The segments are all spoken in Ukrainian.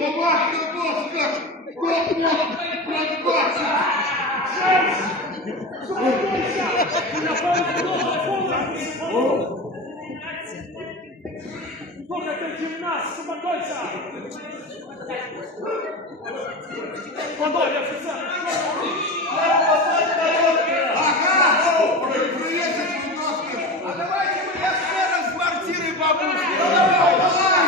Ваша бошка! Хто пробачить? Слухайте, гімнаст, успокойся! Панове офіцер! Ага! Приїдете, будь ласка! А давайте мы я ще раз в квартиры бабушки.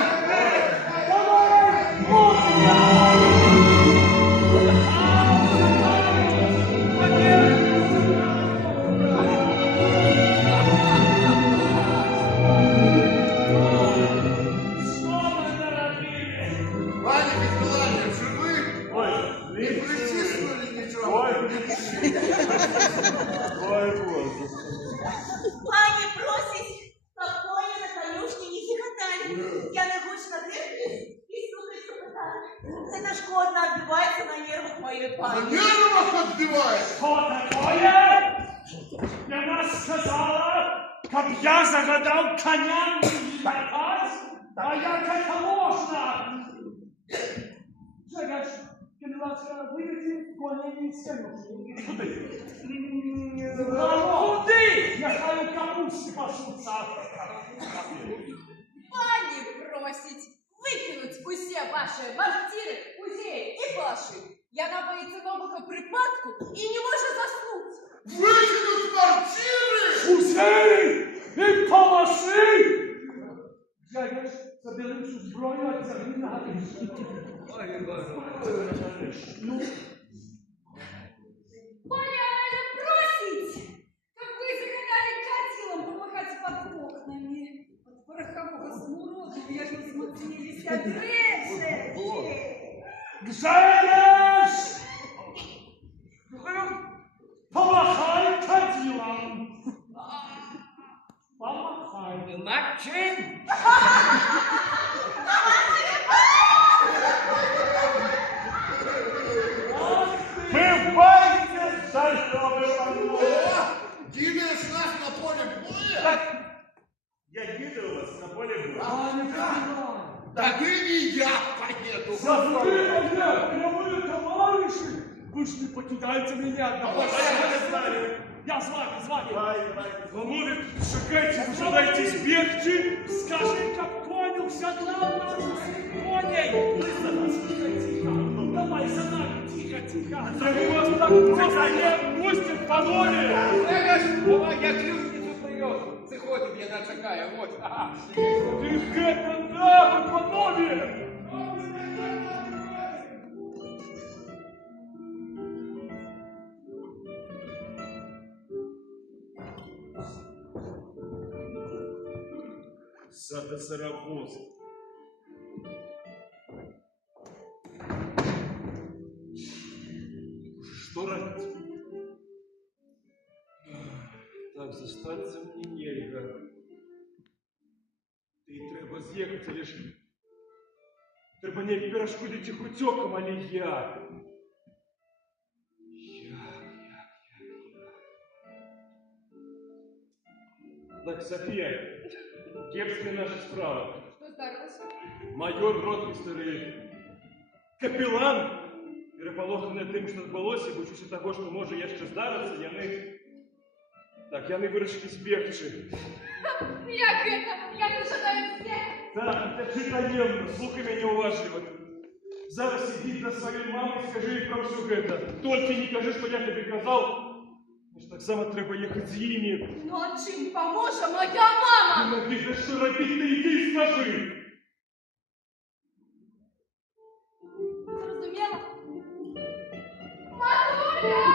Ваня Николаевич, живы? Не причислили ничего? Пані просить, такої на конюшні не хихотали. Я не хочу на дереві і слухаю, що питали. Це шкодно отбивається на нервах моєї На пані. нервах отбивает! Що такое? Вона сказала, щоб я загадав коня скакать, а як це можна? Чекай, ласка, виведіть коней з конюшні. Куди? Куди? Нехай у капусті пасуться. Пані просить викинуть усі ваші квартири, музеї і ваші. Яна боїться нового припадку і не може заснути. Выкинуть квартиры! Музей і палаши! Чекай, забери всю зброю, а це не гадиш. Ну, Пані Аналя просить, как вы загадали катилом помахать под окнами. От порохового смуроду я же смутились от речи. Гжеєш! Помахай кадилом! Помахай. Начин! Ми бачите, за що ви пануєте? Двигаешь нас на поле боя? Я їду у вас на полі боя. А, не понимаю. Да ты и я поеду. Прямые товарищи! Вы ж не покидаете меня одного. Я с вами. Володя, шагайте, вы желаете бегче? Скажи, как конюх седлал на руки коней. Тихо. Давай за нами, тихо. Да мы вас так просто не пустим по воле. Давай, я ключницю привез. Заходим, я начекаю, вот. Ага. Ты это да, вы панове! Сада Сарабоз. Что ранить? Так, застаться мне нельга. Ти треба з'їхати, але ж треба не перешкодити утекам, але я. Так, София, кепская наша справа. Что здарилося? Майор ротмистер і капелан, переполохані тим, що відбулося, боючись того, що може ще здаритися, яни вирішили збігти. Як это? Я не жадаю всех. Так, це таємно, слухай мене уважливо. Зараз ідіть до своєї мами і скажи їй про все це. Тільки не кажи, що я тобі казав. Так само треба їхати з ними. Ну а чим поможе моя мама? Ти напишеш, що робити, ти йди і скажи. Зрозуміла? Матуля!